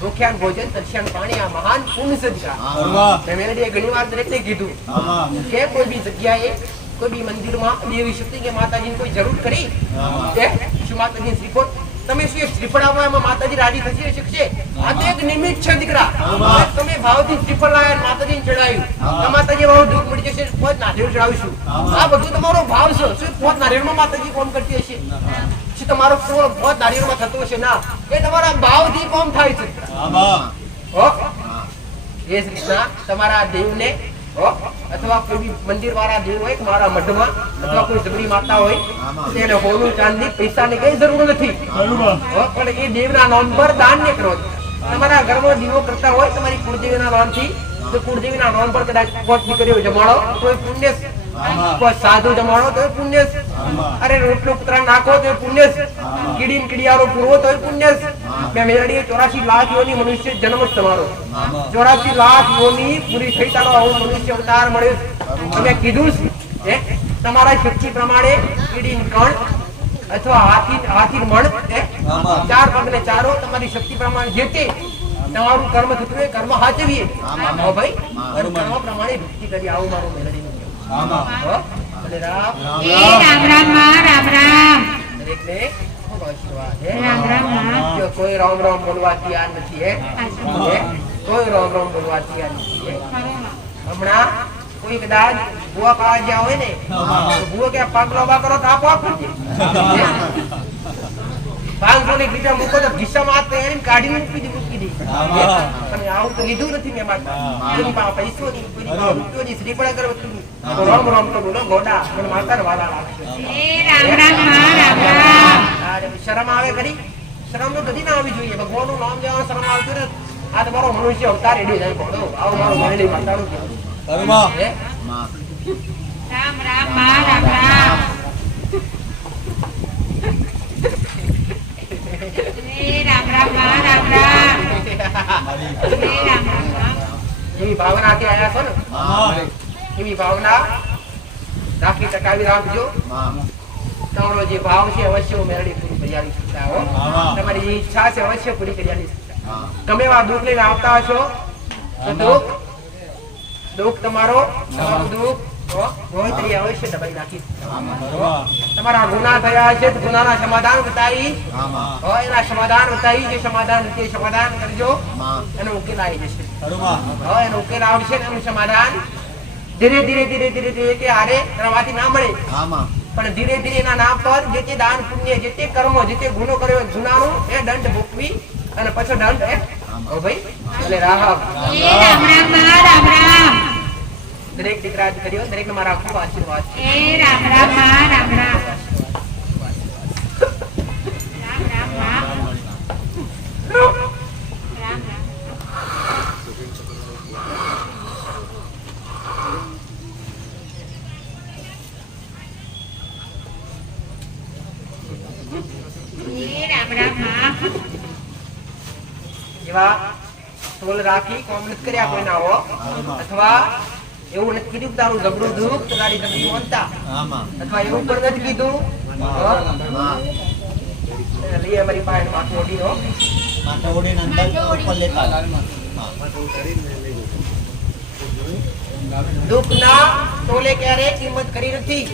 ભૂખ્યાન ભોજન તરસ્યાન પાણી આ મહાન પુણ્ય સદકા મેં મેલડીએ ઘણી વાર દરેકને કીધું કે કોઈ બી જગ્યાએ કોઈ બી મંદિરમાં દેવી શક્તિ કે માતાજીની કોઈ જરૂર કરી કે શું માતાજી શ્રીફળ તમે શું શ્રીફળ આપો એમાં માતાજી રાજી થશે શકશે આ તો એક નિમિત્ત છે દીકરા તમે ભાવથી શ્રીફળ લાવ્યા માતાજીને ચડાવ્યું માતાજી ભાવ દુઃખ મળી જશે પોત નારિયેળ ચડાવીશું આ બધું તમારો ભાવ છે શું પોત નારિયેળમાં માતાજી કોમ કરતી હશે શું તમારો પોત નારિયેળમાં થતો હશે ના એ તમારા ભાવથી કોમ થાય છે એ જ રીતના તમારા દેવને અથવા કોઈ મંદિર વાળા દેવ હોય મારા મઢમાં અથવા કોઈ જબરી માતા હોય તેને હોનું ચાંદી પૈસાની કઈ જરૂર નથી પણ એ દેવના નામ પર દાન ને કરો તમારા ઘરમાં દીવો કરતા હોય તમારી કુળદેવીના નામથી તો કુળદેવીના નામ પર કદાચ પોત દીકરીઓ જમાડો તો પુણ્ય કોઈ સાધુ જમાડો તો પુણ્ય અરે રોટલો પુત્રા નાખો તો પુણ્ય કીડીન કીડિયારો પૂરવો તો પુણ્ય મેં મેળડીએ 84 લાખ યોની મનુષ્ય જન્મ જ તમારો 84 લાખ યોની પૂરી થઈ ચાલો આવો મનુષ્ય અવતાર મળ્યો તમે કીધું છે તમારા શક્તિ પ્રમાણે કીડીન કણ અથવા હાથી મણ ચાર પગને ચારો તમારી શક્તિ પ્રમાણે જે તે તમારું કર્મ થતું હોય કર્મ હાચવીએ હો ભાઈ કર્મ પ્રમાણે ભક્તિ કરી આવો મારો મેળડી રામ રામ રામ રામ દરેકને ખૂબ આશીર્વાદ હે રામ રામ જો કોઈ રામ રામ બોલવા તૈયાર નથી હે કોઈ રામ રામ બોલવા તૈયાર નથી હે હમણાં કોઈ કદાચ બુઆ પાવા ગયા હોય ને તો બુઆ કે પગલો બાકરો તો આપો આપજો 500 ની ગીટા મૂકો તો ખિસ્સામાં હાથ એને કાઢીને મૂકી દી અને આવું તો લીધું નથી મેં માતા એની પાસે પૈસો ની કોઈ રૂપિયોની શ્રીફળ કરો રામ રામ તો બોલો ગોડા અને માતાને વાલા લાગશે એ રામ રામ રામ રામ શરમ આવે ખરી શરમ તો કદી ના આવી જોઈએ ભગવાનનું નામ લેવા શરમ આવતું ને આ તમારો મનુષ્ય અવતાર એડી જાય પકડો આવો મારો મેળડી માતાનું કહેવું રામ રામ રામ રામ એવી ભાવનાથી આયા છો ને એવી ભાવના રાખી ટકાવી રાખજો તમારો જે ભાવ છે અવશ્ય મેળવી પૂરી કરી આવી શકતા હો તમારી જે ઈચ્છા છે અવશ્ય પૂરી કરી આવી શકતા ગમે એવા દુઃખ લઈને આવતા હશો તો દુઃખ તમારું દુઃખ અવશ્ય દબાઈ નાખી તમારા ગુના થયા છે ગુનાના સમાધાન બતાવી એના સમાધાન બતાવી જે સમાધાન તે સમાધાન કરજો એનો ઉકેલ આવી જશે એનો ઉકેલ આવશે એનું સમાધાન ધીરે ધીરે ધીરે ધીરે ધીરે કે હારે કરવાથી ના મળે પણ ધીરે ધીરે એના નામ પર જે તે દાન પુણ્ય જે તે કર્મો જે તે ગુનો કર્યો ગુનાનું એ દંડ ભોગવી અને પછી દંડ ભાઈ એટલે રામ રામ દરેક દીકરા દીકરીઓ દરેક ને મારા ખૂબ આશીર્વાદ છે એ રામ રામ રામ રામ એવા સોલ રાખી કોમેન્ટ કર્યા કોઈ ના હો અથવા એવું નથી કીધું તારું જબરું દુઃખ તારી જબરી મોનતા અથવા એવું પણ નથી કીધું લઈએ અમારી પાસે માથું ઓઢીનો માથું ઓઢીને અંદર ઉપર લેતા દુઃખ ના તોલે ક્યારે કિંમત કરી નથી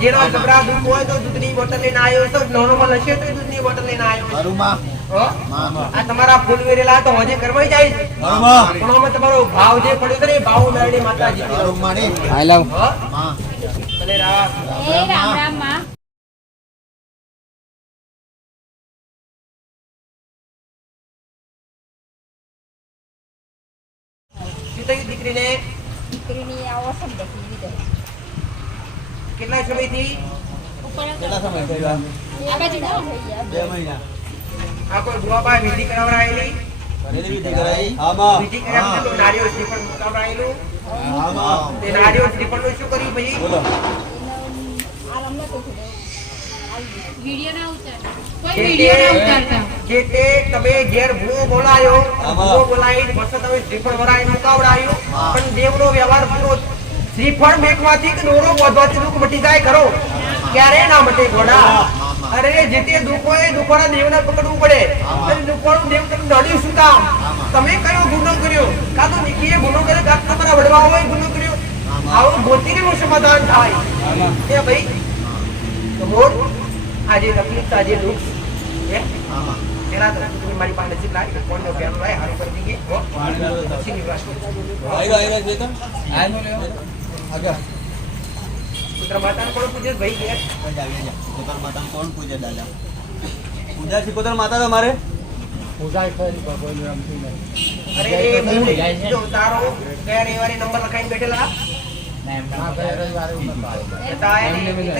જેનો જબરા દુઃખ હોય તો દૂધની બોટલ લઈને આવ્યો તો નોર્મલ હશે તો દૂધની બોટલ લઈને આવ્યો આ તમારા ફૂલ વેરેલા તો હજે કરવાઈ જાય છે પણ અમે તમારો ભાવ જે પડ્યો છે ભાવ મેળડી માતાજી આઈ લવ ભલે રામ રામ માં સીતાજી દીકરીની આવો શબ્દ કેટલા સમયથી કેટલા સમય થયો આ બાજુ ના થઈ ગયા 2 મહિના આ કોઈ ગુવાબા વિધિ કરાવરાયેલી કરેલી વિધિ કરાઈ આમાં વિધિ કરાવી તો નારિયેળ શ્રીફળ મુકાવરાયેલું આમાં તે નારિયેળ શ્રીફળ નું શું કર્યું ભાઈ બોલો આ રમત તો વિડિયો ના ઉતારતા કોઈ વિડિયો ના ઉતારતા જે તે તમે ઘેર ભૂવો બોલાયો ભૂવો બોલાઈ પછી તમે શ્રીફળ વરાઈ મુકાવરાયો પણ દેવનો વ્યવહાર પૂરો શ્રીફળ મેકવાથી કે દોરો બોધવાથી દુઃખ મટી જાય કરો ક્યારે ના મટે ઘોડા અરે જેતે દુઃખ હોય દુઃખોના દેવને પકડવું પડે. અને દુઃખોનું દેવ તમે નડ્યું શું કામ? તમે કયો ગુનો કર્યો? કાં તો નિકીએ ગુનો કર્યો, કાં તમારા વડવાઓએ ગુનો કર્યો. આવું ગોતીનું સમાધાન થાય. એ ભાઈ તો મોર આજે તકલીફ આજે દુઃખ પેલા તો તમે મારી પાસે નજીક લાવી કોણનો બેન હોય હારું કરી દઈએ પછી નિવાસ પુત્ર માતાને કોણ પૂજે ભાઈ કે શિકોતર માતા કોણ પૂજે દાદા? પૂજા શિકોતર માતા તમારે પૂજા કરી ભગવાન રામજી. અરે એ જો તારો ગયા રવિવારે નંબર લખાઈને બેઠેલા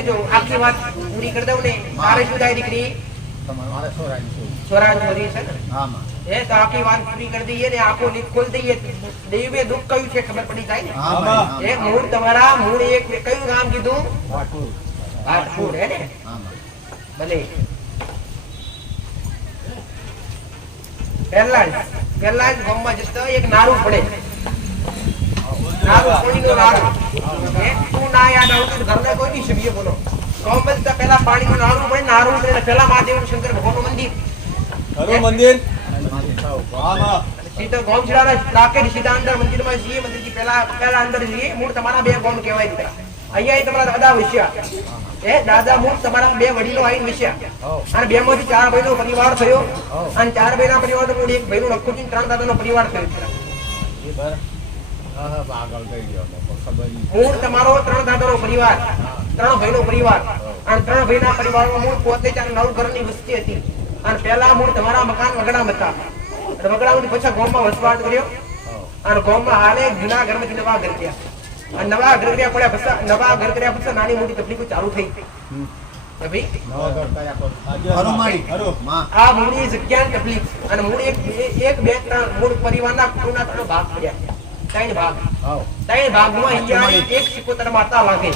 જો આખી વાત પૂરી કરી દઉં ને તારે શું થાય દીકરી? છોરાની છોરી છે ને? એ તો આખી વાત પૂરી કરી દઈએ ને આખો લીક ખોલ દઈએ. દેવે દુઃખ કયું છે ખબર પડી જાય ને. એ મૂળ તમારા મૂળ એક કયું નામ કીધું? વાટપુર હે ને? ભલે પહેલા જ ગામમાં જતો એક નારું પડે. નારું પાણીનો નારું. તું ના યાદ આવતું ઘરને કોઈ નહીં સભ્ય બોલો. ગામમાં જતા પહેલા પાણીનો નારું પડે. નારું પડે પહેલા મહાદેવ શંકર ભગવાનનું મંદિર. મંદિર સીધો ગામ છેડા રાખે સીધા અંદર મંદિરમાં જઈએ. મંદિરથી પહેલા અંદર જઈએ. મૂળ તમારા બે ગામ કહેવાય દીકરા. અહીંયા તમારા દાદા વિશ્યા એ દાદા મૂળ તમારા બે વડીલો આવીને વિશ્યા. અને બે માંથી 4 ભાઈનો પરિવાર થયો. અને 4 ભાઈના પરિવાર મૂળ એક ભાઈનું લખું છે, 3 દાદાનો પરિવાર થયો. મૂળ તમારો 3 દાદાનો પરિવાર, 3 ભાઈનો પરિવાર. અને 3 ભાઈના પરિવારમાં મૂળ પોતે 9 ઘરની વસ્તી હતી. અને પહેલા મૂળ તમારા મકાન વગડામાં હતા. અને વગડામાંથી પછી ગામમાં વસવાટ કર્યો. અને ગામમાં હાલે જૂના ઘરમાંથી નવા ઘર ગયા. અને નવા ઘર કર્યા પડ્યા પછી નવા ઘર કર્યા પછી નાની મોટી તકલીફો ચાલુ થઈ. આ મૂળની જગ્યાની તકલીફ. અને મૂળ એક બે 3 મૂળ પરિવારના કુટુંબના 3 ભાગ પડ્યા. 3 ભાગ. 3 ભાગમાં અહીંયા એક શિકોતર માતા લાગે.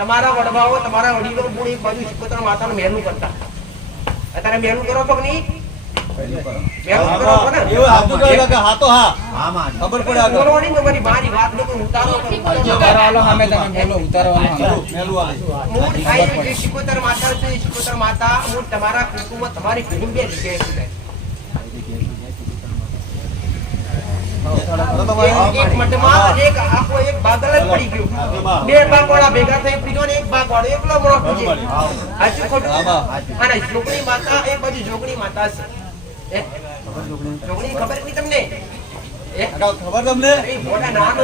તમારા વડવાઓ તમારા વડીલો મૂળ એક બાજુ શિકોતર માતાનું મહેલું કરતા. અત્યારે મહેલું કરો તો નહીં? તમારા કુટુંબમાં તમારી કુટુંબ બે જગ્યાએ એક મઠમાં એક આખો એક બાદલ જ પડી ગયો. 2 ભાગવાળા ભેગા થઈ પીડો ને એક ભાગવાળો એકલો મોળો પૂજે. હાચું ખોટું? અને જોગણી માતા એક બાજુ જોગણી માતા છે. જોગણી ખબર નથી તમને? ખબર તમને? મોટા નાનો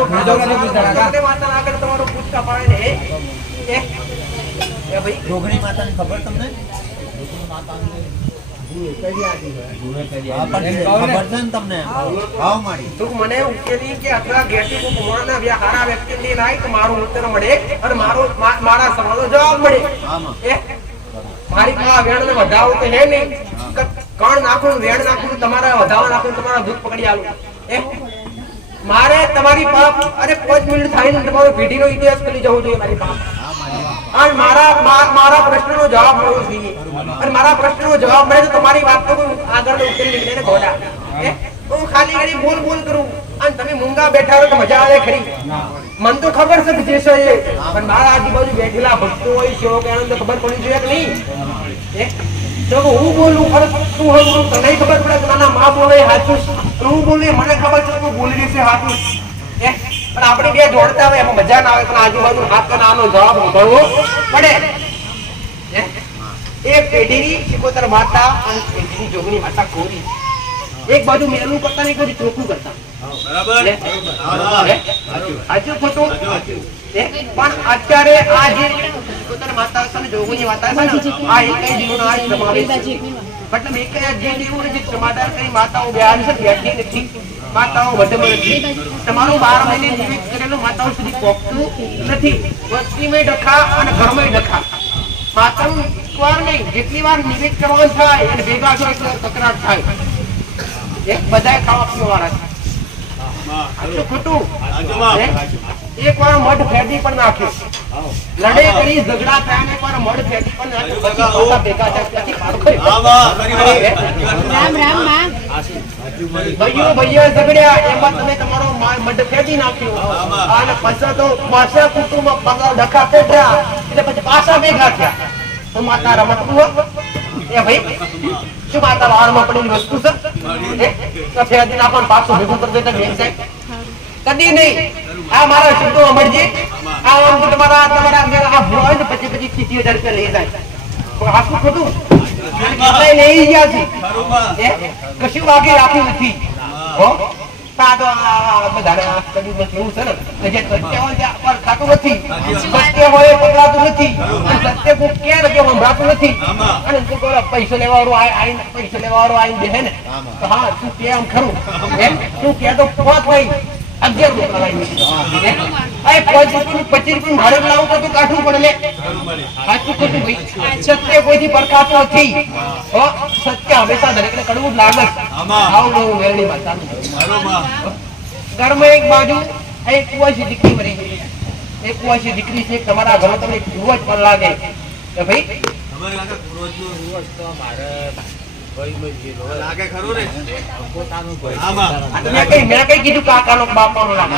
માતા આગળ તમારો પૂછતા પાડે ને એ ભાઈ જોગણી માતાની ખબર તમને? મને ઉકેલી કે અથવા ઘેરથી કોઈ મોણા હારા વ્યક્તિ લઈને આવી તો મારું ઉત્તર મળે અને મારા સવાલો જવાબ મળે. મારી પાસે વેણ ને વધાવો તો હે નહીં. કણ નાખું વેણ નાખું તમારા વધાવા નાખું તમારા દૂધ પકડી આલું. મારે તમારી પાપ અરે 5 મિનિટ થાય ને તમારો પેઢીનો ઇતિહાસ કરી જવો જોઈએ મારી પાપ. અને મારા પ્રશ્નનો જવાબ મળવો જોઈએ. અને મારા પ્રશ્નનો જવાબ મળે તો તમારી વાત તો આગળ ઉકેલ નીકળે ને ઘોડા. હું ખાલી ઘડી બોલ કરું અને તમે મૂંગા બેઠા રહો તો મજા આવે ખરી. મન તો ખબર છે કે જે છે એ પણ મારા આજુબાજુ બેઠેલા ભક્તો હોય છે કે આનંદ ખબર પડી જોઈએ કે નહીં? તો હું બોલું ખરું તું હું તને ખબર પડે કે નાના માં બોલે સાચું, હું બોલે મને ખબર છે તું બોલી રહેશે સાચું. પણ આપણે બે જોડતા હોય એમાં મજા ના આવે. પણ આજુબાજુ હાથ કે નાનો જવાબ સાંભળવો પડે. એક પેઢીની શિકોતર માતા અને પેઢીની જોગણી માતા કોરી. એક બાજુ મેલું કરતા ને એક બાજુ ચોખ્ખું કરતા. આજુ ખોટું? પણ અત્યારે આ જે શિકોતર માતા છે જોગણી માતા છે ને આ એક જીવનો આ સમાવેશ છે. મતલબ એક જે જીવોને જે સમાધાન કરી માતાઓ બેહાર છે બેઠી નથી. માતાઓ વધુ નથી. તમારું 12 મહિને નિવેદ કરેલું માતાઓ સુધી પહોંચતું નથી. વસ્તીમાં ડખા અને ઘરમાં ડખા. માતાનું એકવાર નહીં જેટલી વાર નિવેદ કરવાનું થાય અને ભેગા છો એટલે તકરાર થાય. એક બધા ખાવા પીવા વાળા છે. ખોટું? એક વાર મઢ ફેરવી પણ નાખ્યો. લડે કરી ઝઘડા થયા ને એક વાર મઢ ફેરવી પણ નાખ્યો. ભેગા ભાઈઓ ઝઘડ્યા એમાં તમે તમારો મઢ ફેરવી નાખ્યો. અને પછી તો પાછા કુટુંબ ડખા પેટ્યા એટલે પછી પાછા ભેગા થયા. હું માતા રમતું હો એ ભાઈ શું માતા વાળમાં પડેલી વસ્તુ છે તો ફેદી નાખવાનું પાછું ભેગું કરી દેતા બેન સાહેબ કદી નહીં આ મારા શબ્દો અમરજી આ આમ તો તમારા આ ભોય ને 25,000 રૂપિયા લઈ જાય હાસું ખોટું લઈ ગયા છે કશું બાકી રાખ્યું નથી હો સાદો બધાને આ કદી બસ એવું છે ને કે જે સત્ય હોય તે પર ખાતું નથી સત્ય હોય પકડાતું નથી અને સત્ય કો ક્યારે કે સંભળાતું નથી અને તું કોલા પૈસા લેવાવાળો પૈસા લેવાવાળો આવીને બેહે ને તો હા તું કે આમ ખરું તું કે તો પોત ભાઈ 11 રૂપિયા લાવી આ 5 રૂપિયા 25 રૂપિયા ભાડે લાવું તો કાઠું પડે લે સાચું ખોટું ભાઈ સત્ય કોઈથી પરખાતું નથી હો સત્ય હંમેશા દરેકને કડવું જ લાગે આવું નવું વેરણી માં ચાલુ ઘરમાં એક બાજુ એક કુવાસી દીકરી મરી ગઈ એક કુવાસી દીકરી છે તમારા ઘરમાં તમને પૂર્વજ પણ લાગે કે ભાઈ લાગે ખરું ને મેં કઈ કીધું કાકાનો બાપાનો લાગે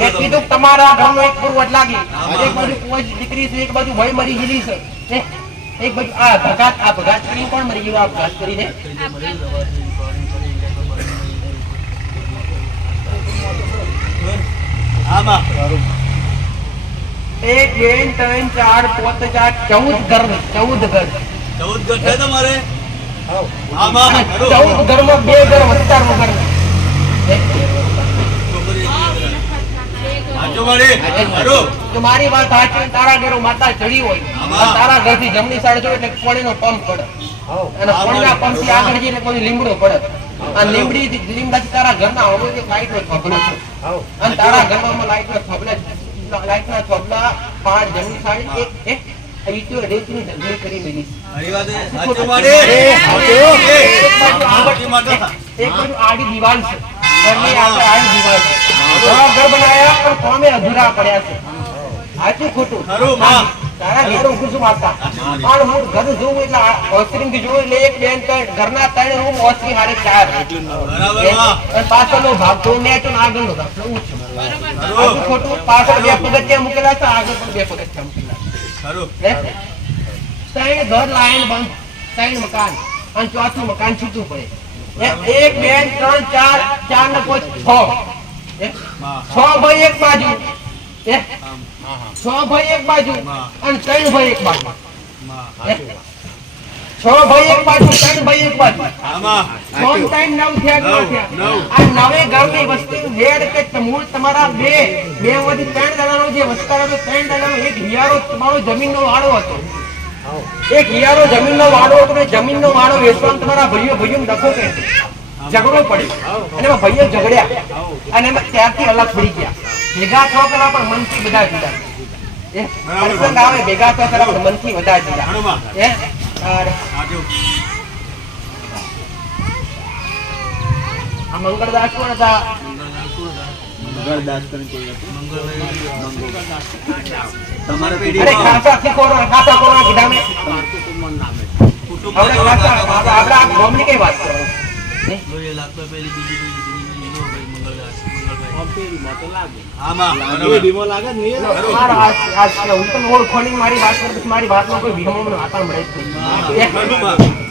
મેં કીધું તમારા ઘરનો એક પૂર્વજ લાગી એક બાજુ કુવાસી દીકરી છે એક બાજુ ભાઈ મરી ગયેલી છે એક બાજુ આ ભગાત કરી કોણ મરી ગયું આ ભગાત કરીને એક બેન 3 4 5 14 ઘર 14 ઘર છે તમારે 14 ઘરમાં 2 ઘર વસ્તારનું ઘર તો મારી વાત સાચી તારા ઘરો માતા ચડી હોય તારા ઘરથી જમણી સાઈડ જો એટલે પાણીનો પંપ પડે અને પાણીના પંપ થી આગળ જઈને કોઈ લીમડો પડે આ લીમડાથી તારા ઘરના હવે લાઈટ નો થોભલો છે અને તારા ઘરમાં લાઈટ નો થોભલા 5 જમણી સાઈડ એક ઈટો રેતીની ઢગલી કરી મેલી એક બાજુ આડી દિવાલ છે ઘરની આગળ આડી દિવાલ છે ઘર બનાયા પણ કોમે અધૂરા પડ્યા છે સાચું ખોટું તારા ઘેર ઉભું છું માતા પણ હું ઘર જોઉં એટલે ઓસ્ટ્રીમ થી જોઉં એટલે એક બેન ઘરના 3 રૂમ ઓસ્ટ્રી હારે 4 અને પાછળનો ભાગ તો મેચ અને આગળનો ભાગ સાચું ખોટું પાછળ 2 પગથિયા મૂકેલા છે આગળ પણ 2 પગથિયા મૂકેલા છે 3 ઘર લાઈન બંધ 3 મકાન અને ચોથું મકાન છૂટું પડે 1 2 3 4 4 ને 5 6 ભાઈ એક બાજુ 6 ભાઈ એક બાજુ અને 3 ભાઈ એક બાજુ 6 ભાઈ એક બાજુ 3 ભાઈ એક બાજુ 6 3 9 થયા આ નવે ઘરની વસ્તી વેડ કે મૂળ તમારા બે માંથી 3 દાડાનો જે વસ્તાર હતો 3 દાડાનો એક હિયારો તમારો જમીનનો વાડો હતો એક હિયારો જમીનનો વાડો હતો ને જમીનનો વાડો વેચવાનો તમારા ભાઈઓ ડખો કે ઝઘડો પડ્યો અને એમાં ભાઈઓ ઝઘડ્યા અને એમાં ત્યારથી અલગ પડી ગયા ભેગા થવા પેલા પણ મનથી બધા જુદા આવે ભેગા થવા પેલા પણ મનથી બધા જુદા આ મંગળદાસ કોણ હતા તમારે અરે ખાસા શીખોરો ખાસા કોરોના કીધા મે હવે ખાસા આપડા ગામની કઈ વાત કરો મારી વાતમાં કોઈ ભીમો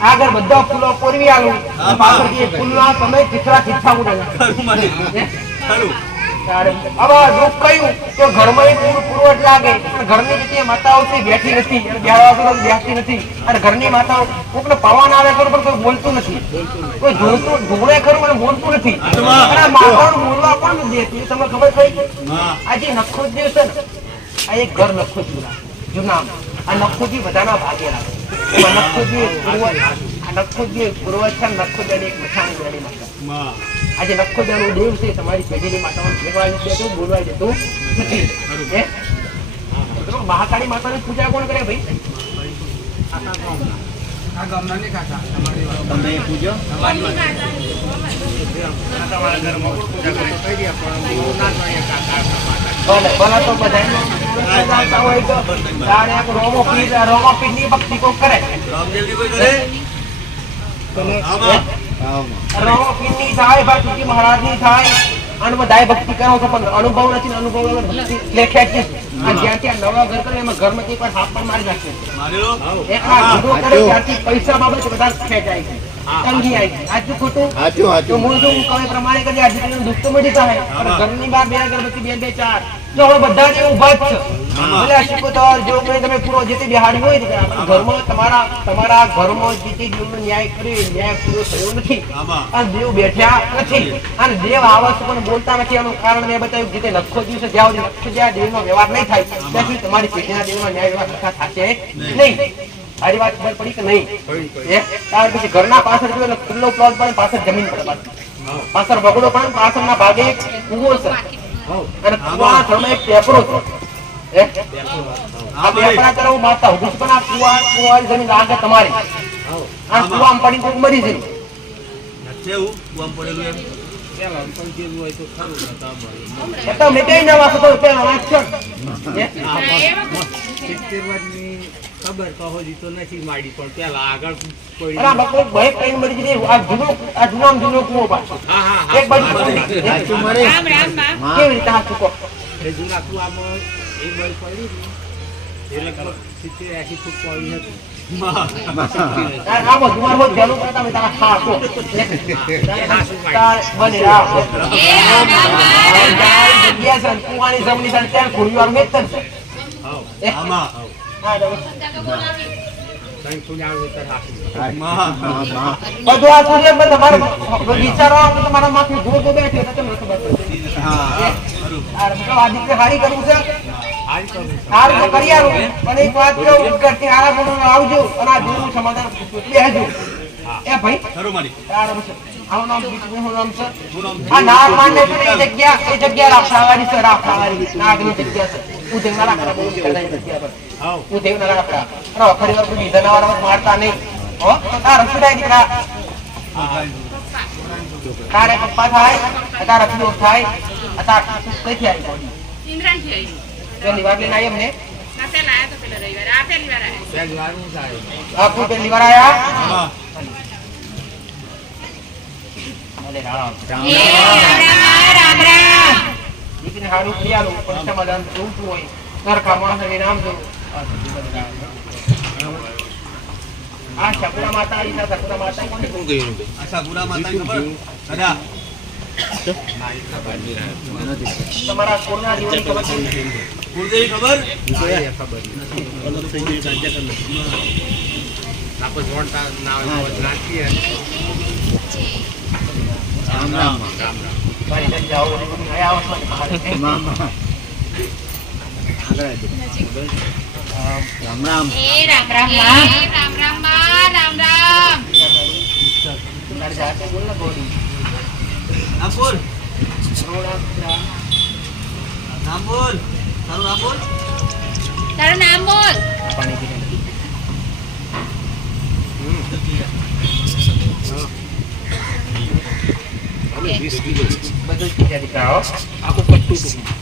આગળ બધા ફૂલો પોરવી આલું પાછળથી ફૂલના સમય ખીચડા ખીચા ઉડે ઘરમાં પૂર્વજ લાગે ઘરની જે માતાઓ બેઠી નથી બેસતી નથી અને ઘરની માતાઓ કોકને પવન આવે ખરું પણ કોઈ બોલતું નથી કોઈ જોડતું ઢોળે ખરું અને બોલતું નથી માતાઓને બોલવા પણ દેતી તમને ખબર પડી આજે નખોદેવ છે ને આ એક ઘર નખોદેવ જૂના આ નખોજી બધાના ભાગે લાગે નખોદેવ પૂર્વજ પૂર્વજ છે નખોદેવ એક મઠાની ગળી માતા આજે નખોદાનું દેવ છે તમારી પેઢીની માતાઓને ભેગવાઈ દેતું બોલવાઈ દેતું નથી મહાકાળી માતાની પૂજા કોણ કરે ભાઈ ભક્તિ કોક કરે રામપીરની થાય ભાઈ મહારાજની થાય અને બધાય ભક્તિ કરો છો પણ અનુભવ નથી ને અનુભવ વગર ભક્તિ લેખે જ આ જ્યાં ત્યાં નવા ઘર કરે એમાં ઘરમાંથી એકવાર હાથ પણ મારી નાખે મારેલો એકવાર ગુનો કરે ત્યારથી પૈસા બાબતે બધા ખેંચાય છે તંગી આવી છે સાચું ખોટું તો હું જો હું કહે પ્રમાણે કરી આજે તેનું દુઃખ તો મળી થાય પણ ઘરની બહાર બે અગરબત્તી બે બે ચાર તો હવે બધા જ ઊભા જ છે ભલે આ શીખોતર જો કોઈ તમે પૂરો જે તે બિહાડી હોય ને ઘરમાં તમારા ઘરમાં જે તે જીવનો ન્યાય કર્યો ન્યાય પૂરો થયો નથી અને દેવ બેઠા નથી અને દેવ આવસ પણ બોલતા નથી એનું કારણ મેં બતાવ્યું જે તે લખો દિવસે જ્યાં સુધી લખો જ્યાં દેવનો વ્યવહાર નહીં થાય ત્યાં સુધી તમારી પેઢીના દેવનો ન્યાય વ્યવહાર થશે નહીં સારી વાત ખબર પડી કે નહીં ત્યાર પછી ઘરના પાછળ જો ખુલ્લો પ્લોટ પણ પાછળ જમીન પડે પાછળ બગડો પણ પાછળના ભાગે કૂવો છે અને કૂવાના થળમાં એક ટેપરો છે આ ટેપરા તરફ મારતા હું પણ આ કૂવાની જમીન લાગે તમારી આ કૂવામાં પડીને કોક મરી જાય કેવું કુવામ પડેલું એમ તો મેં કઈ ના વાતો તો પેલા વાત કર ખબર તો હજી તો નથી માડી પણ પેલા આગળ કોઈ અરે બકો ભય કઈ મરી જાય આ જૂનો કૂવો પાછો એક બાજુ રામ રામ માં કેવી રીતે હાથ ચૂકો એ જૂના કુવામાં એક બાજુ પડી એટલે 70-80 ફૂટ પડી હતી આ બધું મારો ચાલુ કરતા મેં તારા ખાકો બને રાવ જગ્યા છે કુવાની જમણી સાઈડ ત્યાં ખુરવાર મેતર છે આમાં કઈ સુને આવે તો રાખી બધું આ સૂર્ય પર તમારો વિચારો તમારા માથે ગોળ ગો બેઠે તો તમને ખબર પડે હા આ મતલબ આ દીકરે હારી કરવું છે હાલ કરું હારું તો કરી આવું પણ એક વાત કહું કરતી આરા ગુણ આવજો અને આ જૂનું સમાધાન બેહજો એ ભાઈ ખરું મારી તારા પછી આવું નામ બીજું નામ છે આ નાગ માનને તો એ જગ્યા રાફાવાળી છે રાફાવાળી નાગની જગ્યા છે ઉદેવના રાખડા બહુ કરાય જગ્યા પર ઉદેવના રાખડા અરે ફરી વાર કોઈ જનાવર મારતા નહીં હો આ રસુડાઈ દીકરા તારે પપ્પા થાય તારા પીઓ થાય તાર કઈથી આવી ઇન્દ્રાણથી આવી પહેલી વાર લઈને આવી અમને ના પેલા આયા તો પેલા રવિવારે આ પહેલી વાર આયા પહેલી વાર હું થાય આપકો પહેલી વાર આયા અરે રામ એ રામ રામ દીકરીને હારું કરી આલું પણ સમાધાન જોતું હોય સરખા માણસને નામ જો આ શકુરા માતા આવી છે શકુરા માતા કોણ આશા ગુરા માતા ખબર દાદા તમારા કોના જીવન ખબર છે કુળદેવી ખબર આપણે જોડતા ના નાખીએ રામ રામ મારી જન જાઓ આયા આવશો રામ રામ એ રામ રામ માં રામ રામ માં રામ રામ તારે જાતે બોલ ને બોલી નામ બોલ નામ બોલ તારું નામ બોલ તારું નામ બોલ પાણી પીને બધું જ તૈયારી કરાવો આખું પટ્ટું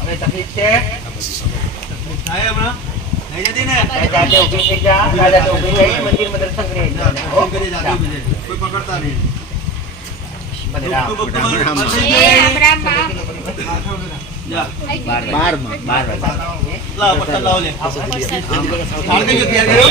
હવે તકલીફ છે થાય હમણાં નહીં જતી ને જાતે ઊભી થઈ જા જાતે ઊભી થઈ મંદિરમાં દર્શન કરી દર્શન કરી જાતે ઊભી રહે. કોઈ પકડતા નહીં બધે રામ એ રામ રામ માં જા બાર લાવ પટ્ટા લાવ લે થાળ કઈ તૈયાર કર્યો